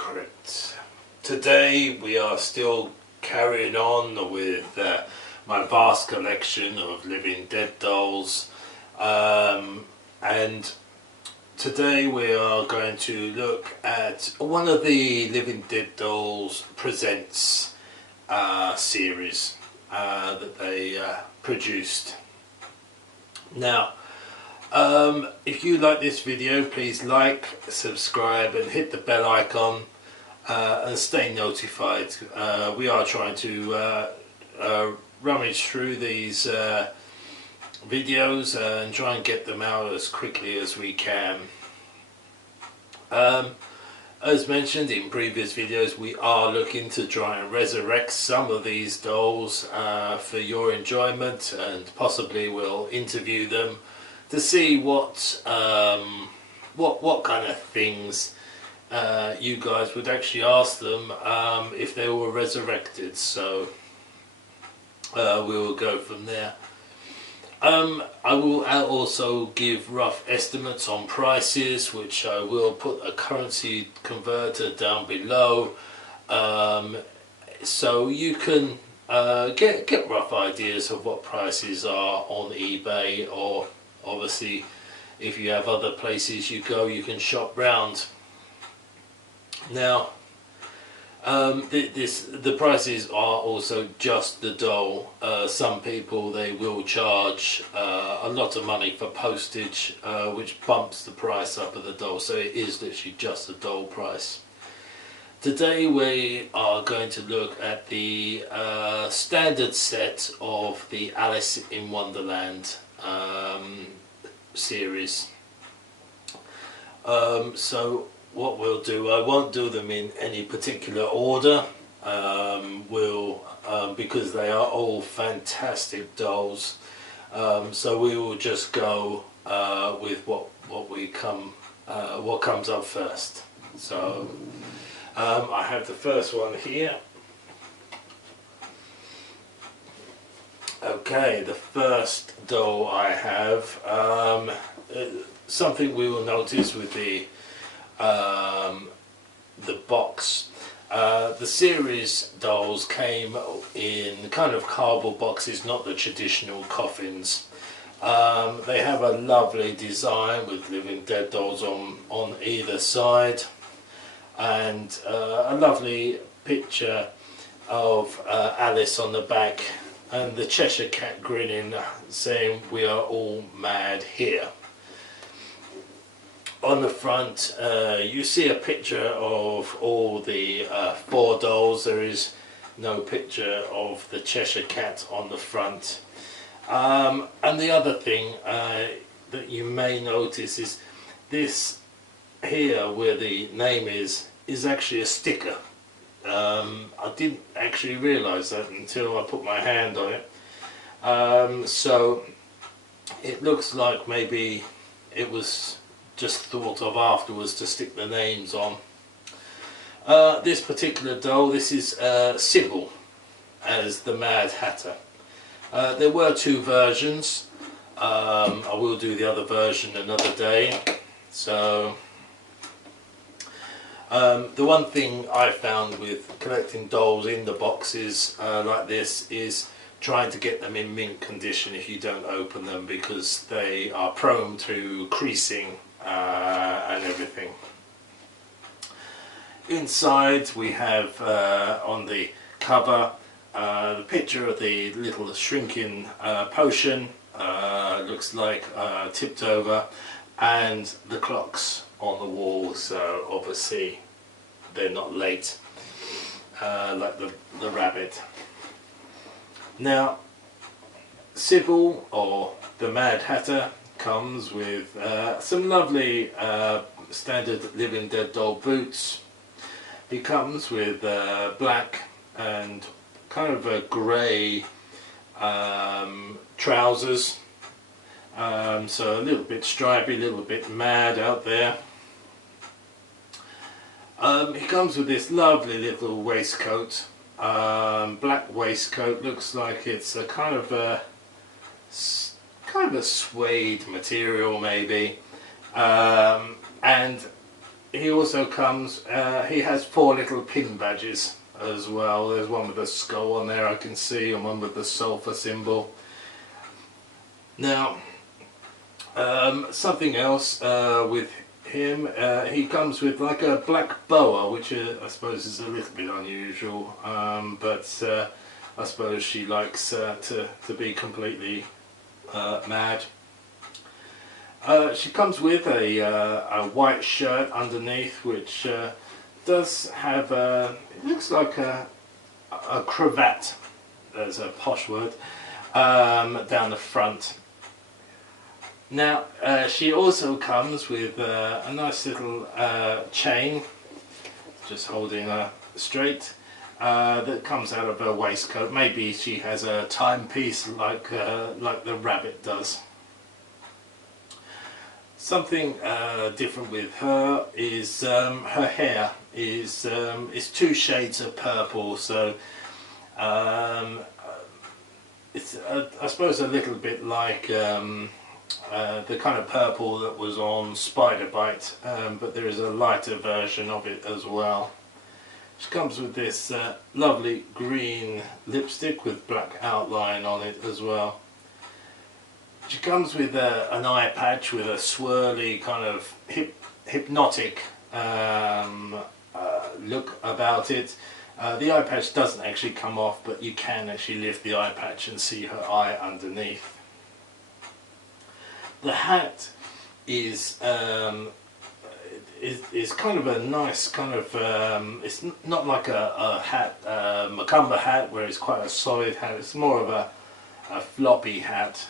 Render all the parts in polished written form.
Secret. Today we are still carrying on with my vast collection of Living Dead dolls, and today we are going to look at one of the Living Dead Dolls Presents series that they produced. Now, if you like this video, please like, subscribe and hit the bell icon and stay notified. We are trying to rummage through these videos and try and get them out as quickly as we can. As mentioned in previous videos, we are looking to try and resurrect some of these dolls for your enjoyment, and possibly we'll interview them to see what kind of things you guys would actually ask them if they were resurrected. So we will go from there. I will also give rough estimates on prices, which I will put a currency converter down below, so you can get rough ideas of what prices are on eBay, or obviously if you have other places you go, you can shop round. Now, the prices are also just the doll. Some people, they will charge a lot of money for postage, which bumps the price up of the doll, so it is literally just the doll price. Today we are going to look at the standard set of the Alice in Wonderland series. So what we'll do, I won't do them in any particular order, because they are all fantastic dolls, so we will just go with what comes up first. So I have the first one here. Okay, the first doll I have, something we will notice with the box. The series dolls came in kind of cardboard boxes, not the traditional coffins. They have a lovely design with Living Dead dolls on either side, and a lovely picture of Alice on the back, and the Cheshire Cat grinning, saying "We are all mad here." On the front, you see a picture of all the 4 dolls. There is no picture of the Cheshire Cat on the front. And the other thing that you may notice is this here, where the name is actually a sticker. I didn't actually realise that until I put my hand on it. So it looks like maybe it was just thought of afterwards to stick the names on. This particular doll, this is Sybil as the Mad Hatter. There were 2 versions. I will do the other version another day. So the one thing I found with collecting dolls in the boxes like this is trying to get them in mint condition if you don't open them, because they are prone to creasing and everything. Inside we have on the cover the picture of the little shrinking potion, looks like tipped over, and the clocks on the wall, so obviously they're not late like the rabbit. Now, Sybil, or the Mad Hatter, comes with some lovely standard Living Dead doll boots. He comes with black and kind of a grey trousers, so a little bit stripy, a little bit mad out there. He comes with this lovely little waistcoat, black waistcoat. Looks like it's a kind of a suede material maybe, and he also comes, he has 4 little pin badges as well. There's one with a skull on there I can see, and one with the sulfur symbol. Now, something else with him, he comes with like a black boa, which I suppose is a little bit unusual, but I suppose she likes to be completely mad. She comes with a white shirt underneath, which does have it looks like a cravat, there's a posh word, down the front. Now she also comes with a nice little chain, just holding her straight, that comes out of her waistcoat. Maybe she has a timepiece like the rabbit does. Something different with her is her hair is 2 shades of purple, so it's I suppose a little bit like the kind of purple that was on Spider Bite, but there is a lighter version of it as well. She comes with this lovely green lipstick with black outline on it as well. She comes with an eye patch with a swirly kind of hypnotic look about it. The eye patch doesn't actually come off, but you can actually lift the eye patch and see her eye underneath. The hat is kind of a nice kind of, it's not like a hat, Macumber hat, where it's quite a solid hat. It's more of a floppy hat.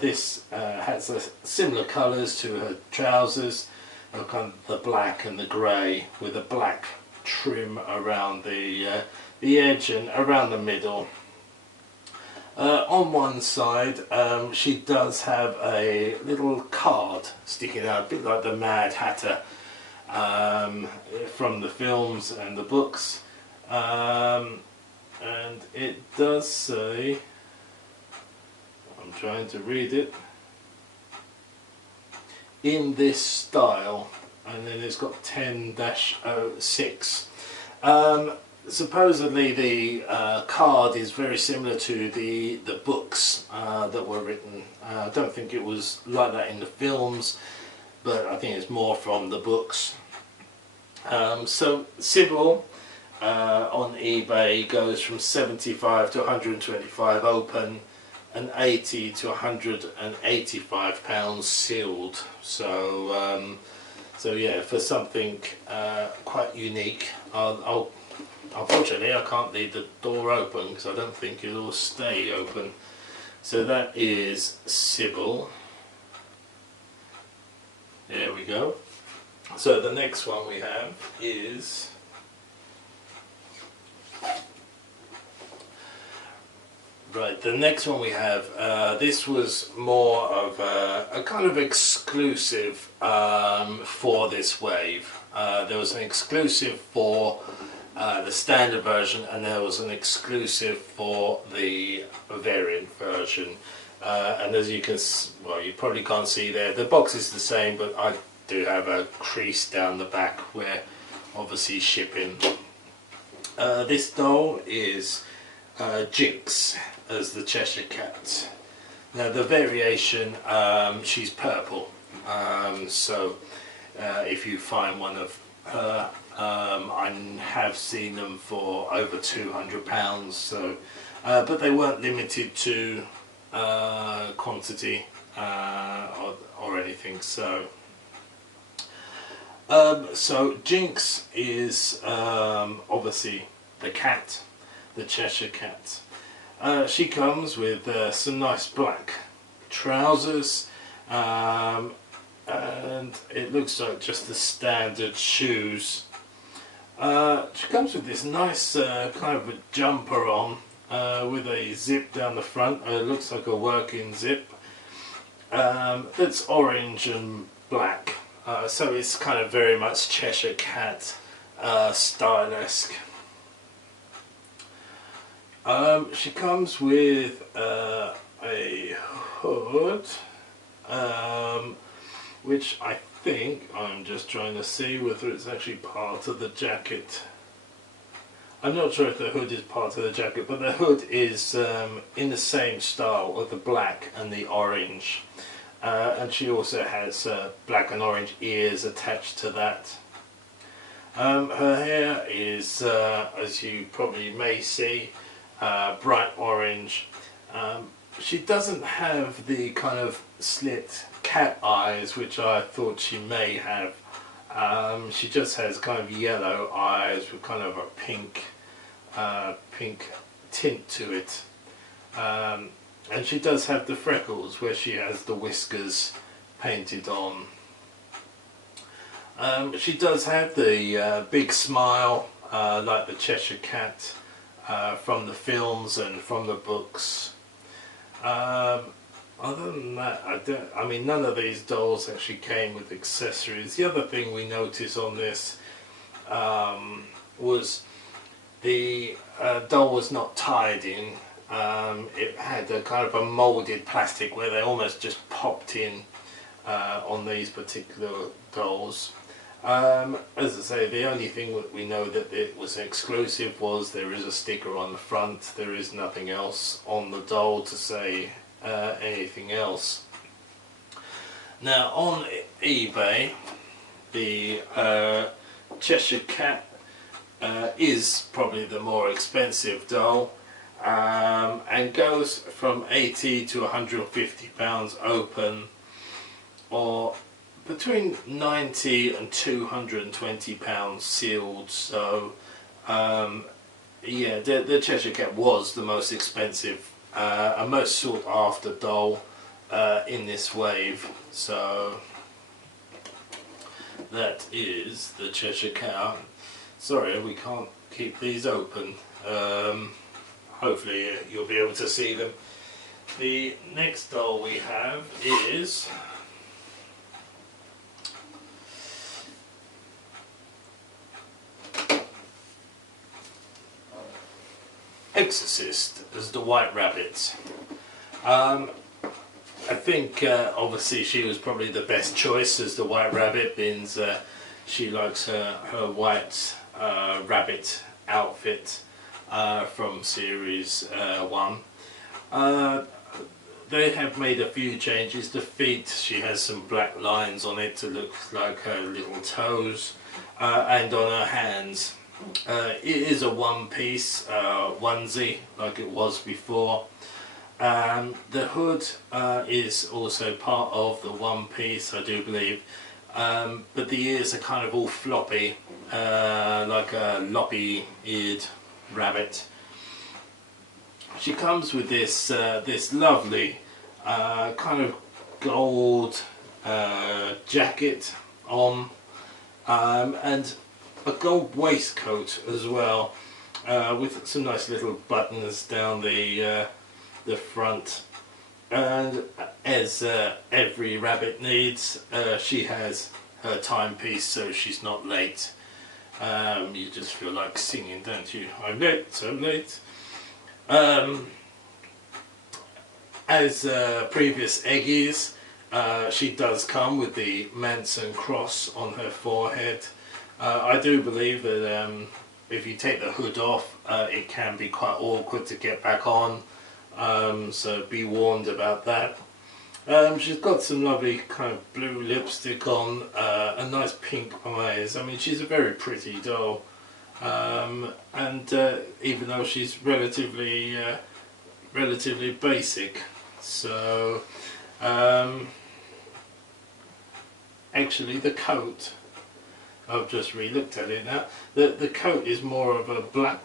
This has similar colours to her trousers, kind of the black and the grey, with a black trim around the edge and around the middle. On one side she does have a little card sticking out, a bit like the Mad Hatter from the films and the books, and it does say, I'm trying to read it, "in this style," and then it's got 10-06. Supposedly the card is very similar to the books that were written. I don't think it was like that in the films, but I think it's more from the books. So Sybil on eBay goes from 75 to 125 open, and 80 to 185 pounds sealed. So so yeah, for something quite unique. Unfortunately I can't leave the door open because I don't think it'll stay open. So that is Sybil. There we go. So the next one we have is the next one we have, this was more of a kind of exclusive for this wave. There was an exclusive for the standard version, and there was an exclusive for the variant version. And as you can, well, you probably can't see there, the box is the same, but I do have a crease down the back where obviously shipping. This doll is Jinx as the Cheshire Cat. Now the variation, she's purple, so if you find one of her, I have seen them for over £200, so but they weren't limited to quantity or anything. So so Jinx is obviously the cat, the Cheshire Cat. She comes with some nice black trousers, and it looks like just the standard shoes. She comes with this nice kind of a jumper on, with a zip down the front. It looks like a working zip. It's orange and black, so it's kind of very much Cheshire Cat stylesque. She comes with a hood, which I think I'm just trying to see whether it's actually part of the jacket. I'm not sure if the hood is part of the jacket, but the hood is in the same style of the black and the orange. And she also has black and orange ears attached to that. Her hair is, as you probably may see, bright orange. She doesn't have the kind of slit cat eyes which I thought she may have. She just has kind of yellow eyes with kind of a pink tint to it. And she does have the freckles where she has the whiskers painted on. She does have the big smile like the Cheshire Cat from the films and from the books. Other than that, I mean, none of these dolls actually came with accessories. The other thing we noticed on this was the doll was not tied in. It had a kind of a moulded plastic where they almost just popped in on these particular dolls. As I say, the only thing that we know that it was exclusive was there is a sticker on the front. There is nothing else on the doll to say anything else. Now on eBay, the Cheshire Cat is probably the more expensive doll, and goes from 80 to 150 pounds open, or between 90 and 220 pounds sealed. So yeah, the Cheshire Cat was the most expensive and most sought after doll in this wave. So that is the Cheshire Cat. Sorry, we can't keep these open. Hopefully you'll be able to see them. The next doll we have is Exorcist as the White Rabbit. I think obviously she was probably the best choice as the White Rabbit, being she likes her white rabbit outfit from series 1. They have made a few changes. The feet, she has some black lines on it to look like her little toes, and on her hands. It is a one-piece onesie like it was before. The hood is also part of the one piece, I do believe, but the ears are kind of all floppy, like a loppy-eared rabbit. She comes with this this lovely kind of gold jacket on, and a gold waistcoat as well, with some nice little buttons down the front. And as every rabbit needs, she has her timepiece, so she's not late. You just feel like singing, don't you? I'm late, I'm late. As previous Eggies, she does come with the Manson cross on her forehead. I do believe that if you take the hood off, it can be quite awkward to get back on, so be warned about that. She's got some lovely kind of blue lipstick on, and nice pink eyes. I mean, she's a very pretty doll, and even though she's relatively basic. So actually the coat, I've just re-looked at it now, the coat is more of a black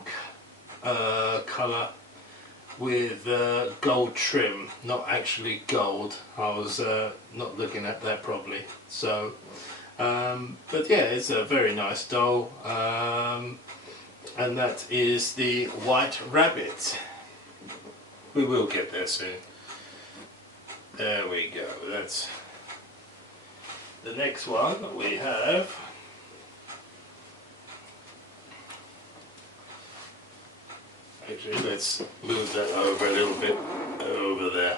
colour with gold trim, not actually gold. I was not looking at that properly. So but yeah, it's a very nice doll, and that is the White Rabbit. We will get there soon. There we go. That's the next one that we have. Actually, let's move that over a little bit over there.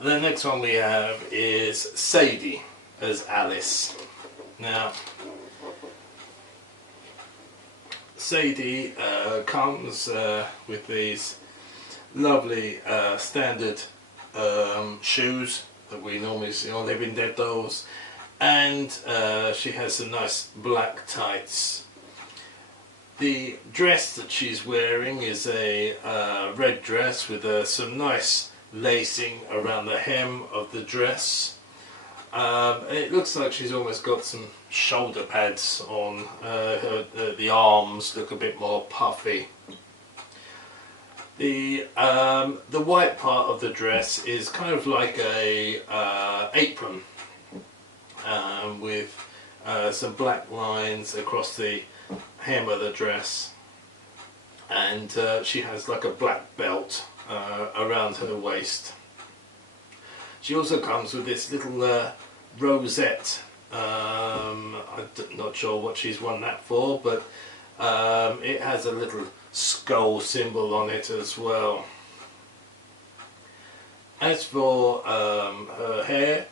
The next one we have is Sadie as Alice. Now, Sadie comes with these lovely standard shoes that we normally see on Living Dead dolls, and she has some nice black tights. The dress that she's wearing is a red dress with some nice lacing around the hem of the dress. It looks like she's almost got some shoulder pads on. The arms look a bit more puffy. The white part of the dress is kind of like a apron with some black lines across the hem of the dress, and she has like a black belt around her waist. She also comes with this little rosette. I'm not sure what she's won that for, but it has a little skull symbol on it as well. As for her hair,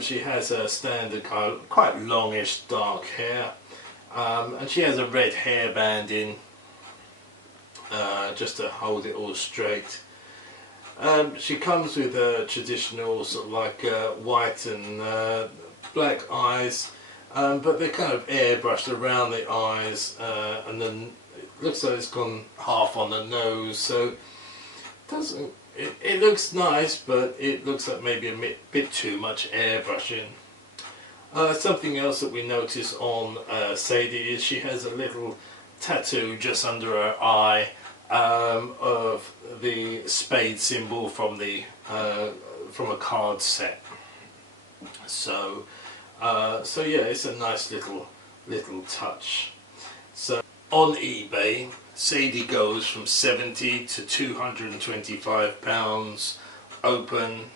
she has a standard kind of quite longish dark hair, and she has a red hairband in just to hold it all straight. She comes with a traditional sort of like white and black eyes, but they're kind of airbrushed around the eyes, and then it looks like it's gone half on the nose, so it looks nice, but it looks like maybe a bit too much airbrushing. Something else that we notice on Sadie is she has a little tattoo just under her eye of the spade symbol from a card set. So yeah, it's a nice little touch. So on eBay, Sadie goes from 70 to 225 pounds open,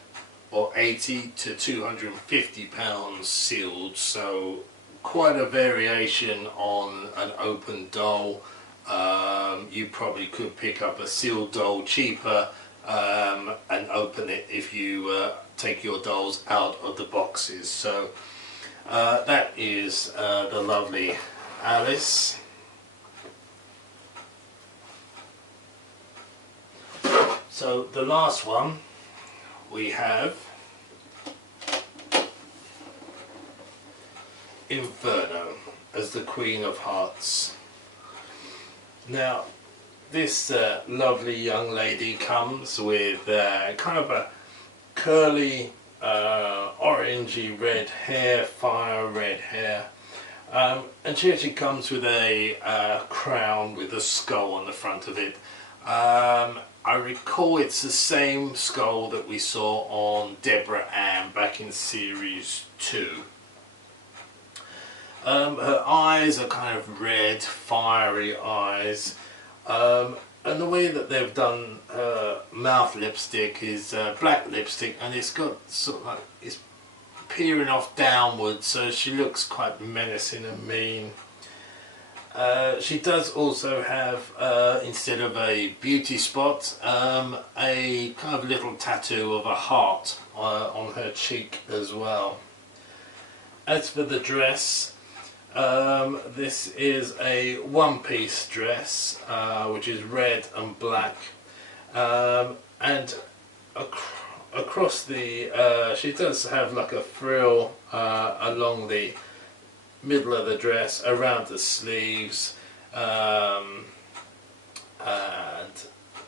or 80 to 250 pounds sealed. So quite a variation on an open doll. You probably could pick up a sealed doll cheaper and open it if you take your dolls out of the boxes. So that is the lovely Alice. So the last one we have Inferno as the Queen of Hearts. Now this lovely young lady comes with kind of a curly orangey red hair, fire red hair, and she actually comes with a crown with a skull on the front of it. I recall it's the same skull that we saw on Deborah Ann back in series 2. Her eyes are kind of red, fiery eyes, and the way that they've done mouth lipstick is black lipstick, and it's got sort of like, it's peering off downwards, so she looks quite menacing and mean. She does also have, instead of a beauty spot, a kind of little tattoo of a heart on her cheek as well. As for the dress, this is a one-piece dress, which is red and black, and across the, she does have like a frill along the middle of the dress, around the sleeves, and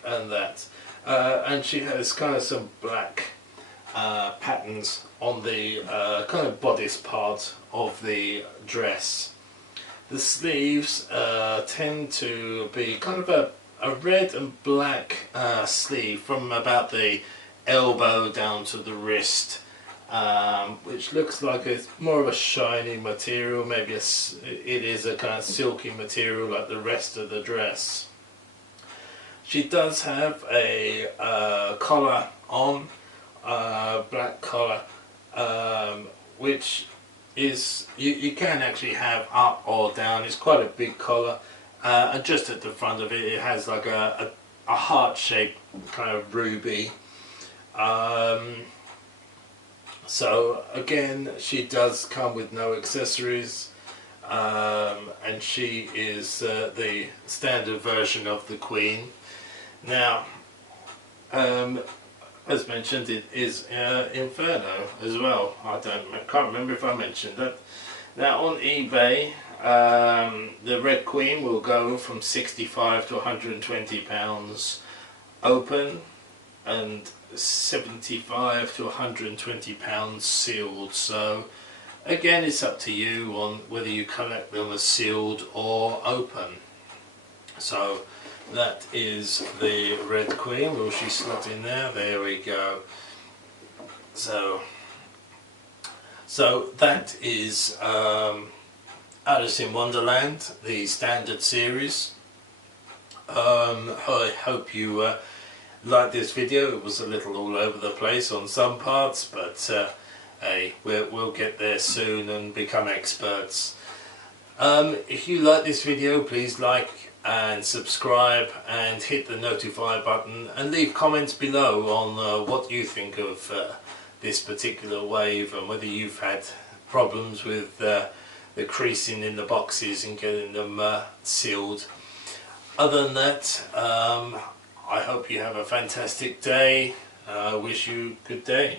that, and she has kind of some black patterns on the kind of bodice part of the dress. The sleeves tend to be kind of a red and black sleeve from about the elbow down to the wrist, which looks like it's more of a shiny material. Maybe it is a kind of silky material like the rest of the dress. She does have a collar on, black collar, which is you can actually have up or down. It's quite a big collar, and just at the front of it, it has like a heart-shaped kind of ruby. So again, she does come with no accessories, and she is the standard version of the Queen. Now, as mentioned, it is Inferno as well. I can't remember if I mentioned that. Now on eBay, the Red Queen will go from 65 to 120 pounds open, and 75 to 120 pounds sealed. So again, it's up to you on whether you collect them as sealed or open. So that is the Red Queen. Will she slot in there? There we go. So that is Alice in Wonderland, the standard series. I hope you like this video. It was a little all over the place on some parts, but hey, we'll get there soon and become experts. If you like this video, please like and subscribe and hit the notify button, and leave comments below on what you think of this particular wave, and whether you've had problems with the creasing in the boxes and getting them sealed. Other than that, I hope you have a fantastic day. I wish you a good day.